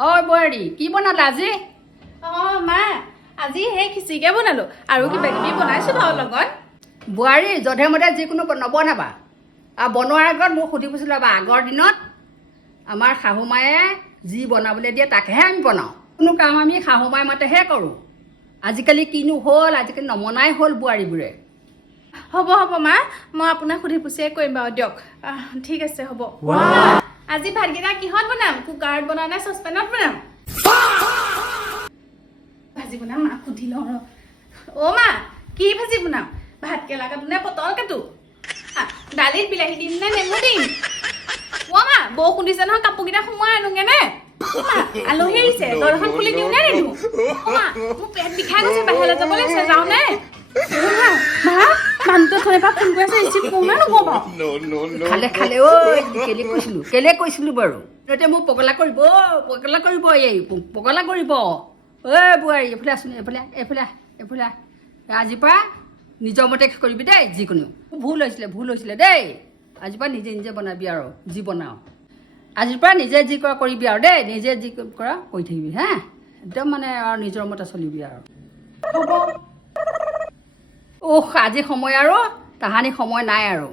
অ' বোৱাৰী কি বনালা আজি? মা আজি সেই খিচিৰিকে বনালো আৰু কিবা কিবি বনাইছো বাৰু লগত। বোৱাৰী যধে মধে যিকোনো নবনাবা। আৰু বনোৱাৰ আগত মোক সুধি পুছি ল'বা। আগৰ দিনত আমাৰ শাহুমায়ে যি বনাবলৈ দিয়ে তাকেহে আমি বনাওঁ। কোনো কাম আমি শাহুমাই মতেহে কৰোঁ। আজিকালি কিনো হ'ল, আজিকালি নমনাই হ'ল বোৱাৰীবোৰে। হ'ব মা, মই আপোনাক সুধি পুছিয়ে কৰিম বাৰু দিয়ক। ঠিক আছে হ'ব। আজি ভাতকেইটা কিহত বনাম? কুকাৰত বনাম নে চচপেনত বনাম? ভাজি বনাম, মাক সুধি লওঁ ৰ। অ' মা কি ভাজি বনাম? ভাত কেৰেলা কাটো নে পটল কাটো? দালিত বিলাহী দিম নে নেমু দিম? অ' মা বৰষুণ দিছে নহয়, কাপোৰকেইটা সোমোৱাই আনোগে নে? আলহী আহিছে, দৰখন খুলি দিওঁ নে নিদিওঁ? অ' মা মোৰ পেট বিষাই গৈছে, বাহিৰলৈ যাব লাগিছে, যাওঁ নে? মানুহটো অথনিৰ পৰা ফোন কৰি আছে, ৰিচিভ কৰোঁ নে নকৰোঁ বাৰু? খালে ঐ কেলে কৈছিলোঁ বাৰু। এতিয়া মোক পগলা কৰিব পগলা কৰিব। ঐ বোৱাৰী এইফালে আছোন, এইফালে আজিৰ পৰা নিজৰ মতে কৰিবি দেই। যিকোনো ভুল হৈছিলে দেই। আজিৰ পৰা নিজে বনাবি আৰু যি বনাওঁ। আজিৰ পৰা নিজে যি কৰা কৰিবি আৰু দেই। নিজে যি কৰা কৰি থাকিবি হা। একদম মানে আৰু নিজৰ মতে চলিবি আৰু। আজি সময় আৰু তাহানি সময় নাই আৰু।